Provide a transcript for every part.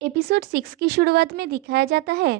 Episode 6 की शुरुआत में दिखाया जाता है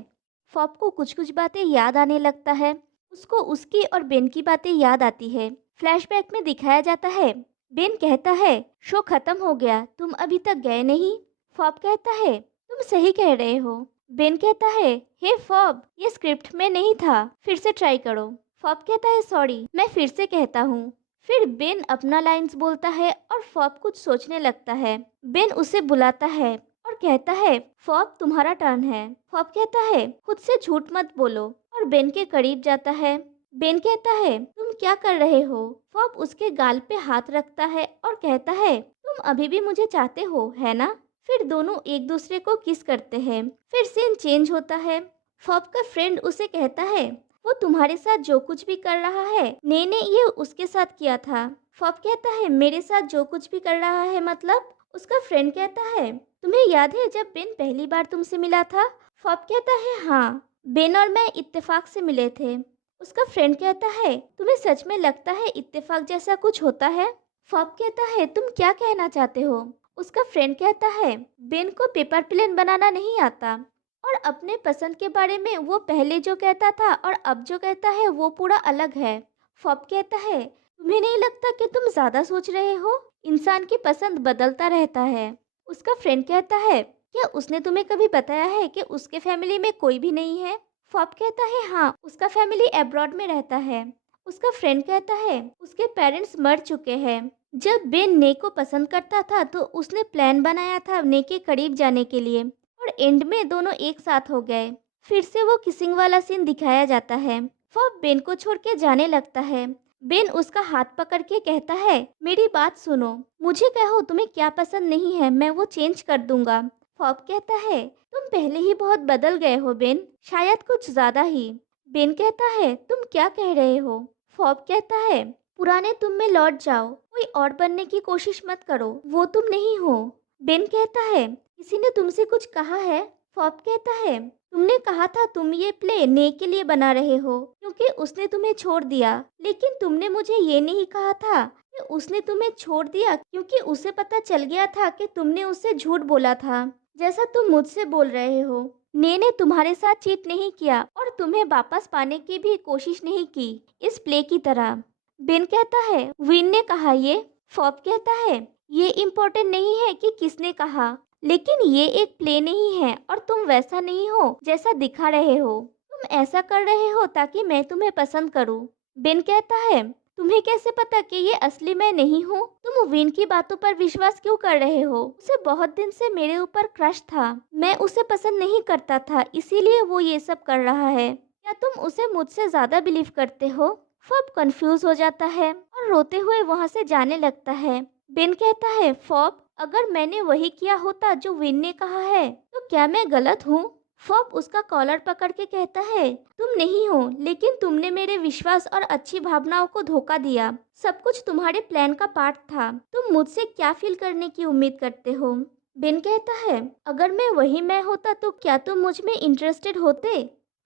फॉब को कुछ कुछ बातें याद आने लगता है। उसको उसकी और बेन की बातें याद आती है। फ्लैशबैक में दिखाया जाता है बेन कहता है शो खत्म हो गया, तुम अभी तक गए नहीं। फॉब कहता है तुम सही कह रहे हो। बेन कहता है हे फॉब, ये स्क्रिप्ट में नहीं था, फिर से ट्राई करो। फॉब कहता है सॉरी, मैं फिर से कहता हूँ। फिर बेन अपना लाइंस बोलता है और फॉब कुछ सोचने लगता है। बेन उसे बुलाता है और कहता है फॉब तुम्हारा टर्न है। फॉब कहता है खुद से झूठ मत बोलो और बेन के करीब जाता है। बेन कहता है तुम क्या कर रहे हो। फॉब उसके गाल पे हाथ रखता है और कहता है तुम अभी भी मुझे चाहते हो, है ना। फिर दोनों एक दूसरे को किस करते हैं। फिर सीन चेंज होता है। फॉब का फ्रेंड उसे कहता है वो तुम्हारे साथ जो कुछ भी कर रहा है ने ये उसके साथ किया था। फॉब कहता है मेरे साथ जो कुछ भी कर रहा है मतलब। उसका फ्रेंड कहता है तुम्हें याद है जब बेन पहली बार तुमसे मिला था। फॉब कहता है हाँ, बेन और मैं इत्तेफाक से मिले थे। उसका फ्रेंड कहता है तुम्हें सच में लगता है इत्तेफाक जैसा कुछ होता है। फॉब कहता है तुम क्या कहना चाहते हो। उसका फ्रेंड कहता है बेन को पेपर प्लेन बनाना नहीं आता और अपने पसंद के बारे में वो पहले जो कहता था और अब जो कहता है वो पूरा अलग है। फॉब कहता है तुम्हें नहीं लगता कि तुम ज्यादा सोच रहे हो, इंसान की पसंद बदलता रहता है। उसका फ्रेंड कहता है क्या उसने तुम्हें कभी बताया है कि उसके फैमिली में कोई भी नहीं है। फॉब कहता है हाँ, उसका फैमिली अब्रॉड में रहता है। उसका फ्रेंड कहता है उसके पेरेंट्स मर चुके हैं। जब बेन ने को पसंद करता था तो उसने प्लान बनाया था ने के करीब जाने के लिए और एंड में दोनों एक साथ हो गए। फिर से वो किसिंग वाला सीन दिखाया जाता है। फॉब बेन को छोड़ के जाने लगता है। बेन उसका हाथ पकड़ के कहता है मेरी बात सुनो, मुझे कहो तुम्हें क्या पसंद नहीं है, मैं वो चेंज कर दूंगा। फॉब कहता है तुम पहले ही बहुत बदल गए हो बेन, शायद कुछ ज्यादा ही। बेन कहता है तुम क्या कह रहे हो। फॉब कहता है पुराने तुम में लौट जाओ, कोई और बनने की कोशिश मत करो, वो तुम नहीं हो। बेन कहता है किसी ने तुमसे कुछ कहा है। फॉब कहता है तुमने कहा था तुम ये प्ले ने के लिए बना रहे हो क्योंकि उसने तुम्हें छोड़ दिया, लेकिन तुमने मुझे ये नहीं कहा था कि उसने तुम्हें छोड़ दिया क्योंकि उसे पता चल गया था कि तुमने उससे झूठ बोला था, जैसा तुम मुझसे बोल रहे हो। ने तुम्हारे साथ चीट नहीं किया और तुम्हें वापस पाने की भी कोशिश नहीं की इस प्ले की तरह। बेन कहता है विन ने कहा ये। फॉब कहता है ये इम्पोर्टेंट नहीं है कि किसने कहा, लेकिन ये एक प्ले नहीं है और तुम वैसा नहीं हो जैसा दिखा रहे हो। तुम ऐसा कर रहे हो ताकि मैं तुम्हें पसंद करूं। बेन कहता है तुम्हें कैसे पता कि ये असली मैं नहीं हूँ। तुम विन की बातों पर विश्वास क्यों कर रहे हो। उसे बहुत दिन से मेरे ऊपर क्रश था, मैं उसे पसंद नहीं करता था, इसीलिए वो ये सब कर रहा है। क्या तुम उसे मुझसे ज्यादा बिलीव करते हो। फॉब कंफ्यूज हो जाता है और रोते हुए वहाँ से जाने लगता है। बेन कहता है फॉब अगर मैंने वही किया होता जो विन ने कहा है तो क्या मैं गलत हूँ। फॉब उसका कॉलर पकड़ के कहता है तुम नहीं हो, लेकिन तुमने मेरे विश्वास और अच्छी भावनाओं को धोखा दिया। सब कुछ तुम्हारे प्लान का पार्ट था। तुम मुझसे क्या फील करने की उम्मीद करते हो। बेन कहता है अगर मैं वही मैं होता तो क्या तुम मुझ में इंटरेस्टेड होते।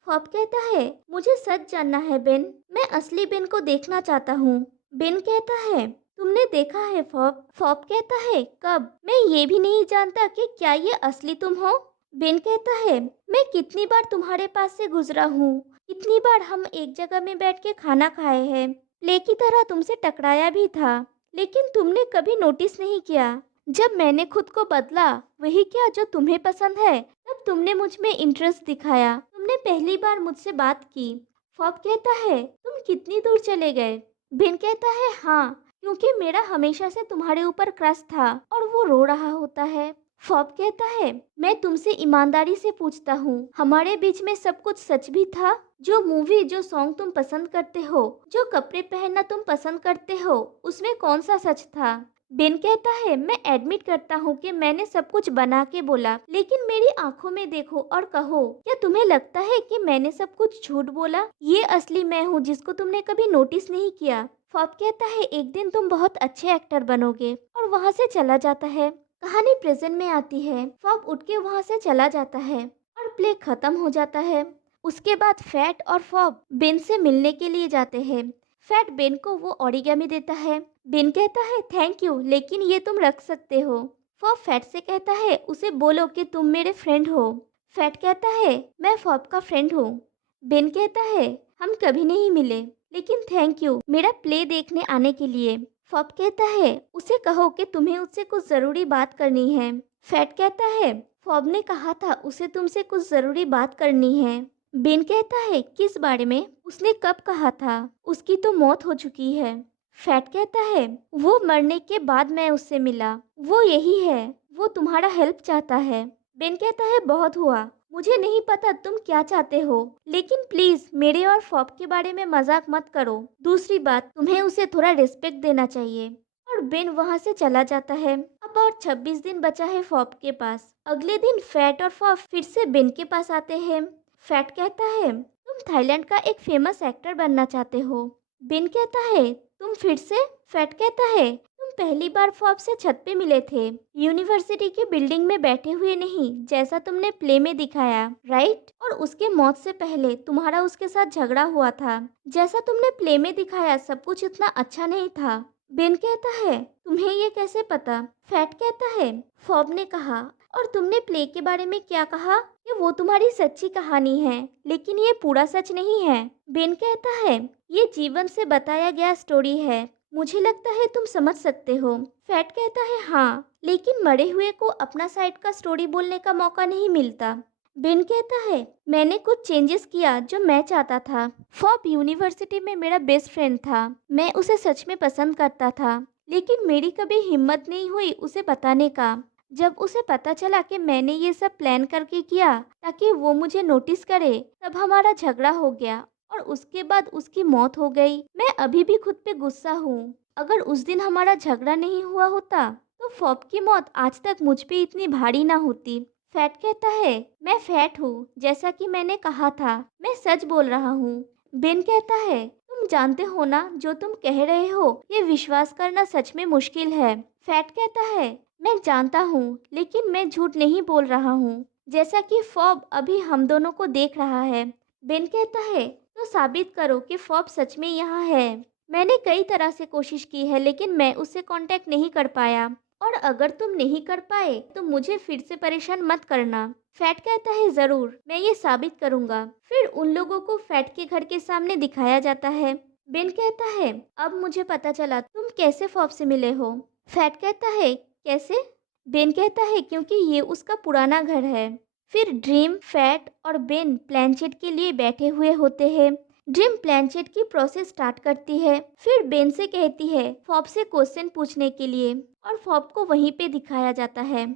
फॉब कहता है मुझे सच जानना है बेन, मैं असली बेन को देखना चाहता हूँ। बेन कहता है तुमने देखा है फॉब। फॉब कहता है कब, मैं ये भी नहीं जानता कि क्या ये असली तुम हो। बेन कहता है मैं कितनी बार तुम्हारे पास से गुजरा हूँ, कितनी बार हम एक जगह में बैठ के खाना खाए हैं, प्ले की तरह तुमसे टकराया भी था, लेकिन तुमने कभी नोटिस नहीं किया। जब मैंने खुद को बदला, वही क्या जो तुम्हें पसंद है, तब तुमने मुझ में इंटरेस्ट दिखाया, तुमने पहली बार मुझसे बात की। फॉब कहता है तुम कितनी दूर चले गए। बेन कहता है हाँ, क्योंकि मेरा हमेशा से तुम्हारे ऊपर क्रश था। और वो रो रहा होता है। फॉब कहता है मैं तुमसे ईमानदारी से पूछता हूँ, हमारे बीच में सब कुछ सच भी था। जो मूवी, जो सॉन्ग तुम पसंद करते हो, जो कपड़े पहनना तुम पसंद करते हो, उसमें कौन सा सच था। बेन कहता है मैं एडमिट करता हूँ कि मैंने सब कुछ बना के बोला, लेकिन मेरी आंखों में देखो और कहो क्या तुम्हें लगता है कि मैंने सब कुछ झूठ बोला। ये असली मैं हूँ जिसको तुमने कभी नोटिस नहीं किया। फॉब कहता है एक दिन तुम बहुत अच्छे एक्टर बनोगे और वहाँ से चला जाता है। कहानी प्रेजेंट में आती है। फॉब उठ के वहाँ से चला जाता है और प्ले खत्म हो जाता है। उसके बाद फैट और फॉब बेन से मिलने के लिए जाते हैं। फैट बेन को वो ओरिगामी देता है। बेन कहता है थैंक यू, लेकिन ये तुम रख सकते हो। फॉब फैट से कहता है उसे बोलो कि तुम मेरे फ्रेंड हो। फैट कहता है मैं फॉब का फ्रेंड हूँ। बेन कहता है हम कभी नहीं मिले, लेकिन थैंक यू मेरा प्ले देखने आने के लिए। फॉब कहता है उसे कहो कि तुम्हें उससे कुछ जरूरी बात करनी है। फैट कहता है फॉब ने कहा था उसे तुमसे कुछ जरूरी बात करनी है। बेन कहता है किस बारे में? उसने कब कहा था? उसकी तो मौत हो चुकी है। फैट कहता है वो मरने के बाद मैं उससे मिला, वो यही है, वो तुम्हारा हेल्प चाहता है। बेन कहता है बहुत हुआ, मुझे नहीं पता तुम क्या चाहते हो, लेकिन प्लीज मेरे और फॉब के बारे में मजाक मत करो। दूसरी बात, तुम्हें उसे थोड़ा रिस्पेक्ट देना चाहिए। और बेन वहां से चला जाता है। अब और 26 दिन बचा है फॉब के पास। अगले दिन फैट और फॉब फिर से बेन के पास आते हैं। फैट कहता है तुम थाईलैंड का एक फेमस एक्टर बनना चाहते हो। बेन कहता है तुम फिर से? फैट कहता है तुम पहली बार फॉब से छत पे मिले थे, यूनिवर्सिटी की बिल्डिंग में बैठे हुए नहीं, जैसा तुमने प्ले में दिखाया, राइट? और उसके मौत से पहले तुम्हारा उसके साथ झगड़ा हुआ था, जैसा तुमने प्ले में दिखाया सब कुछ इतना अच्छा नहीं था। बेन कहता है तुम्हें ये कैसे पता? फैट कहता है फॉब ने कहा। और तुमने प्ले के बारे में क्या कहा? ये वो तुम्हारी सच्ची कहानी है, लेकिन ये पूरा सच नहीं है। बेन कहता है ये जीवन से बताया गया स्टोरी है, मुझे लगता है तुम समझ सकते हो। फैट कहता है हाँ, लेकिन मरे हुए को अपना साइड का स्टोरी बोलने का मौका नहीं मिलता। बेन कहता है मैंने कुछ चेंजेस किया जो मैं चाहता था। फॉब यूनिवर्सिटी में मेरा बेस्ट फ्रेंड था, मैं उसे सच में पसंद करता था, लेकिन मेरी कभी हिम्मत नहीं हुई उसे बताने का। जब उसे पता चला कि मैंने ये सब प्लान करके किया ताकि वो मुझे नोटिस करे, तब हमारा झगड़ा हो गया और उसके बाद उसकी मौत हो गई। मैं अभी भी खुद पे गुस्सा हूँ। अगर उस दिन हमारा झगड़ा नहीं हुआ होता तो फॉब की मौत आज तक मुझ पे इतनी भारी ना होती। फैट कहता है मैं फैट हूँ, जैसा कि मैंने कहा था, मैं सच बोल रहा हूँ। बेन कहता है तुम जानते हो ना जो तुम कह रहे हो ये विश्वास करना सच में मुश्किल है। फैट कहता है मैं जानता हूँ, लेकिन मैं झूठ नहीं बोल रहा हूँ, जैसा कि फॉब अभी हम दोनों को देख रहा है। बेन कहता है तो साबित करो कि फॉब सच में यहाँ है। मैंने कई तरह से कोशिश की है, लेकिन मैं उससे कांटेक्ट नहीं कर पाया, और अगर तुम नहीं कर पाए तो मुझे फिर से परेशान मत करना। फैट कहता है जरूर, मैं ये साबित करूंगा। फिर उन लोगों को फैट के घर के सामने दिखाया जाता है। बेन कहता है अब मुझे पता चला तुम कैसे फॉब से मिले हो। फैट कहता है कैसे? बेन कहता है क्योंकि ये उसका पुराना घर है। फिर ड्रीम, फैट और बेन प्लानचेट के लिए बैठे हुए होते हैं। ड्रीम प्लानचेट की प्रोसेस स्टार्ट करती है, फिर बेन से कहती है फॉब से क्वेश्चन पूछने के लिए, और फॉब को वहीं पे दिखाया जाता है।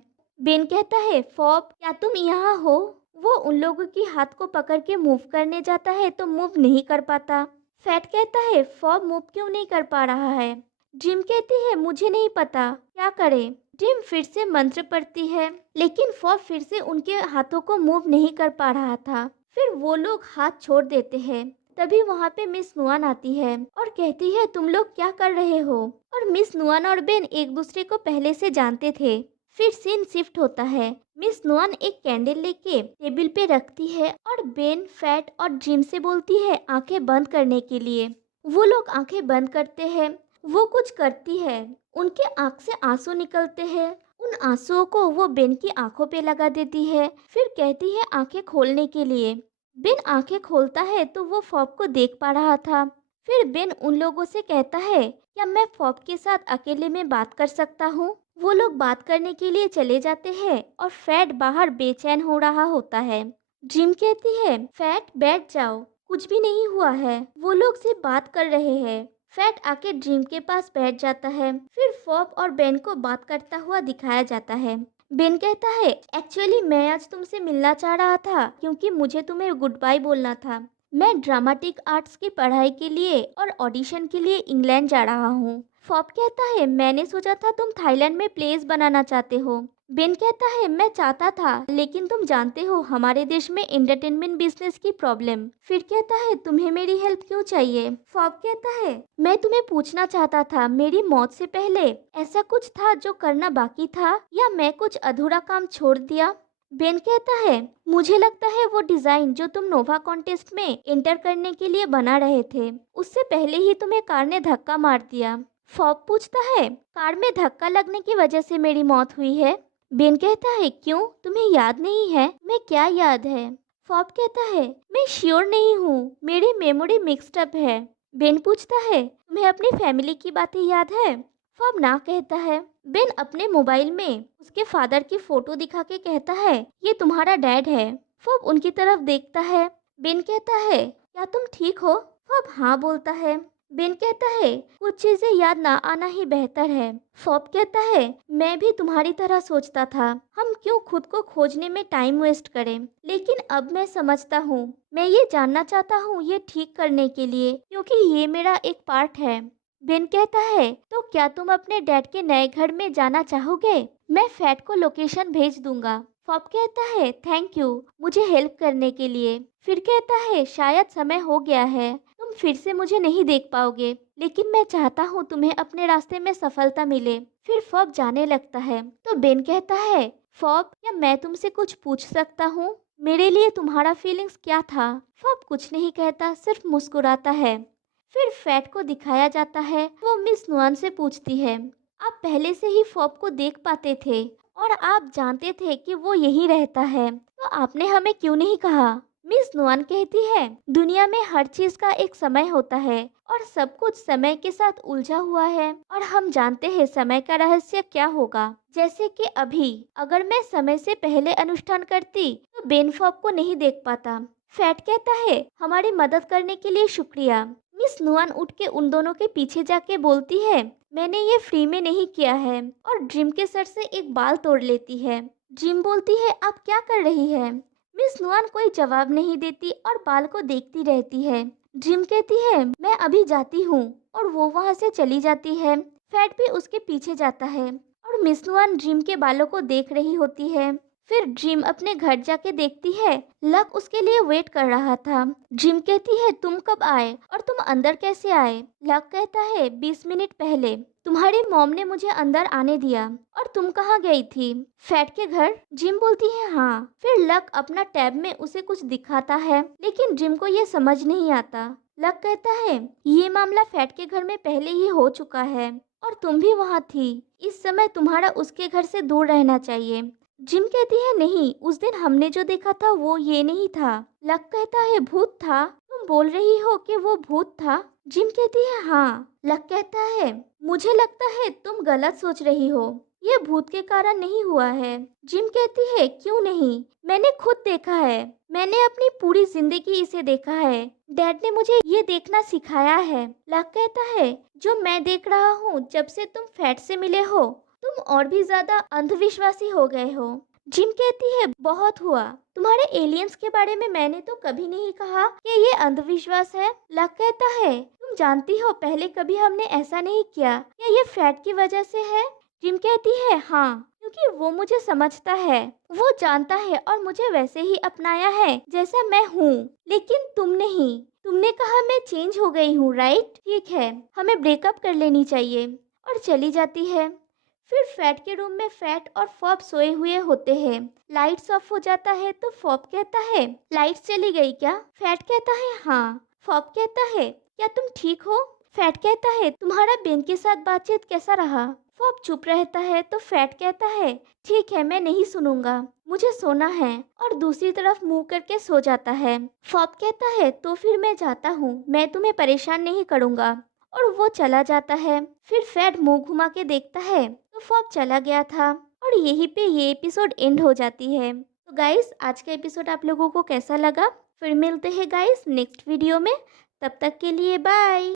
बेन कहता है फॉब क्या तुम यहाँ हो? वो उन लोगों की हाथ को पकड़ के मूव करने जाता है तो मूव नहीं कर पाता। फैट कहता है फॉब मूव क्यों नहीं कर पा रहा है? ड्रीम कहती है मुझे नहीं पता, क्या करे? ड्रीम फिर से मंत्र पढ़ती है, लेकिन फॉब फिर से उनके हाथों को मूव नहीं कर पा रहा था। फिर वो लोग हाथ छोड़ देते हैं। तभी वहाँ पे मिस नुआन आती है और कहती है तुम लोग क्या कर रहे हो? और मिस नुआन और बेन एक दूसरे को पहले से जानते थे। फिर सीन शिफ्ट होता है। मिस नुआन एक कैंडल लेके टेबल पे रखती है और बेन, फैट और ड्रीम से बोलती है आंखें बंद करने के लिए। वो लोग आंखें बंद करते हैं। वो कुछ करती है, उनके आंख से आंसू निकलते हैं। उन आंसुओं को वो बेन की आंखों पे लगा देती है, फिर कहती है आंखें खोलने के लिए। बेन आंखें खोलता है तो वो फॉब को देख पा रहा था। फिर बेन उन लोगों से कहता है क्या मैं फॉब के साथ अकेले में बात कर सकता हूँ? वो लोग बात करने के लिए चले जाते हैं और फैट बाहर बेचैन हो रहा होता है। ड्रीम कहती है फैट बैठ जाओ, कुछ भी नहीं हुआ है, वो लोग सिर्फ बात कर रहे हैं। फैट आके ड्रीम के पास बैठ जाता है। फिर फॉब और बेन को बात करता हुआ दिखाया जाता है। बेन कहता है एक्चुअली मैं आज तुमसे मिलना चाह रहा था क्योंकि मुझे तुम्हें गुड बाय बोलना था। मैं ड्रामेटिक आर्ट्स की पढ़ाई के लिए और ऑडिशन के लिए इंग्लैंड जा रहा हूँ। फॉब कहता है मैंने सोचा था तुम थाईलैंड में प्लेस बनाना चाहते हो। बेन कहता है मैं चाहता था, लेकिन तुम जानते हो हमारे देश में एंटरटेनमेंट बिजनेस की प्रॉब्लम। फिर कहता है तुम्हें मेरी हेल्प क्यों चाहिए? फॉब कहता है मैं तुम्हें पूछना चाहता था मेरी मौत से पहले ऐसा कुछ था जो करना बाकी था, या मैं कुछ अधूरा काम छोड़ दिया? बेन कहता है मुझे लगता है वो डिजाइन जो तुम नोवा कॉन्टेस्ट में एंटर करने के लिए बना रहे थे, उससे पहले ही तुम्हें कार ने धक्का मार दिया। फॉब पूछता है, कार में धक्का लगने की वजह से मेरी मौत हुई है। बेन कहता है, क्यों, तुम्हें याद नहीं है? मैं क्या याद है? फॉब कहता है, मैं श्योर नहीं हूँ, मेरी मेमोरी मिक्स्ड अप है। बेन पूछता है, तुम्हें अपनी फैमिली की बातें याद है? फॉब ना कहता है। बेन अपने मोबाइल में उसके फादर की फोटो दिखा के कहता है, ये तुम्हारा डैड है। फॉब उनकी तरफ देखता है। बेन कहता है, क्या तुम ठीक हो? फॉब हाँ बोलता है। बेन कहता है, कुछ चीजें याद ना आना ही बेहतर है। फॉब कहता है, मैं भी तुम्हारी तरह सोचता था, हम क्यों खुद को खोजने में टाइम वेस्ट करें। लेकिन अब मैं समझता हूँ, मैं ये जानना चाहता हूँ ये ठीक करने के लिए, क्योंकि ये मेरा एक पार्ट है। बेन कहता है, तो क्या तुम अपने डैड के नए घर में जाना चाहोगे? मैं फैट को लोकेशन भेज दूंगा। फॉब कहता है, थैंक यू मुझे हेल्प करने के लिए। फिर कहता है, शायद समय हो गया है, तुम फिर से मुझे नहीं देख पाओगे, लेकिन मैं चाहता हूँ तुम्हें अपने रास्ते में सफलता मिले। फिर फॉब जाने लगता है। तो बेन कहता है, फॉब, क्या मैं तुमसे कुछ पूछ सकता हूँ? मेरे लिए तुम्हारा फीलिंग्स क्या था? फॉब कुछ नहीं कहता, सिर्फ मुस्कुराता है। फिर फैट को दिखाया जाता है। वो मिस नुआन से पूछती है, आप पहले से ही फॉब को देख पाते थे और आप जानते थे कि वो यहीं रहता है, तो आपने हमें क्यों नहीं कहा? मिस नुआन कहती है, दुनिया में हर चीज का एक समय होता है और सब कुछ समय के साथ उलझा हुआ है, और हम जानते हैं समय का रहस्य क्या होगा। जैसे कि अभी अगर मैं समय से पहले अनुष्ठान करती तो बेन फॉब को नहीं देख पाता। फैट कहता है, हमारी मदद करने के लिए शुक्रिया। मिस नुआन उठ के उन दोनों के पीछे जाके बोलती है, मैंने ये फ्री में नहीं किया है, और ड्रीम के सर से एक बाल तोड़ लेती है। ड्रीम बोलती है, आप क्या कर रही है? मिस नुआन कोई जवाब नहीं देती और बाल को देखती रहती है। ड्रीम कहती है, मैं अभी जाती हूँ, और वो वहाँ से चली जाती है। फैट भी उसके पीछे जाता है और मिस नुआन ड्रीम के बालों को देख रही होती है। फिर ड्रीम अपने घर जाके देखती है, लक उसके लिए वेट कर रहा था। ड्रीम कहती है, तुम कब आए और तुम अंदर कैसे आए? लक कहता है, 20 मिनट पहले तुम्हारी मॉम ने मुझे अंदर आने दिया। और तुम कहाँ गई थी? फैट के घर। ड्रीम बोलती है, हाँ। फिर लक अपना टैब में उसे कुछ दिखाता है, लेकिन ड्रीम को ये समझ नहीं आता। लक कहता है, ये मामला फैट के घर में पहले ही हो चुका है और तुम भी वहाँ थी। इस समय तुम्हारा उसके घर से दूर रहना चाहिए। जिम कहती है, नहीं, उस दिन हमने जो देखा था वो ये नहीं था। लक कहता है, भूत था? तुम बोल रही हो कि वो भूत था? जिम कहती है, हाँ। लक कहता है, मुझे लगता है तुम गलत सोच रही हो, ये भूत के कारण नहीं हुआ है। जिम कहती है, क्यों नहीं? मैंने खुद देखा है, मैंने अपनी पूरी जिंदगी इसे देखा है। डैड ने मुझे ये देखना सिखाया है। लक कहता है, जो मैं देख रहा हूँ जब से तुम फैट से मिले हो, तुम और भी ज्यादा अंधविश्वासी हो गए हो। जिम कहती है, बहुत हुआ, तुम्हारे एलियंस के बारे में मैंने तो कभी नहीं कहा कि ये अंधविश्वास है। लक कहता है, तुम जानती हो पहले कभी हमने ऐसा नहीं किया, क्या ये फैट की वजह से है? जिम कहती है, हाँ, क्योंकि वो मुझे समझता है, वो जानता है और मुझे वैसे ही अपनाया है जैसा मैं हूँ, लेकिन तुम नहीं। तुमने कहा मैं चेंज हो गई हूँ, राइट? ठीक है, हमें ब्रेकअप कर लेनी चाहिए। और चली जाती है। फिर फैट के रूम में फैट और फॉब सोए हुए होते हैं। लाइट्स ऑफ हो जाता है तो फॉब कहता है, लाइट्स चली गई क्या? फैट कहता है, हाँ। फॉब कहता है, क्या तुम ठीक हो? फैट कहता है, तुम्हारा बेन के साथ बातचीत कैसा रहा? फॉब चुप रहता है तो फैट कहता है, ठीक है, मैं नहीं सुनूंगा, मुझे सोना है, और दूसरी तरफ मुंह करके सो जाता है। फॉब कहता है, तो फिर मैं जाता हूँ, मैं तुम्हें परेशान नहीं करूंगा, और वो चला जाता है। फिर फैट मुंह घुमा के देखता है तो फॉब चला गया था, और यहीं पे ये एपिसोड एंड हो जाती है। तो गाइस, आज का एपिसोड आप लोगों को कैसा लगा? फिर मिलते हैं गाइस नेक्स्ट वीडियो में। तब तक के लिए बाय।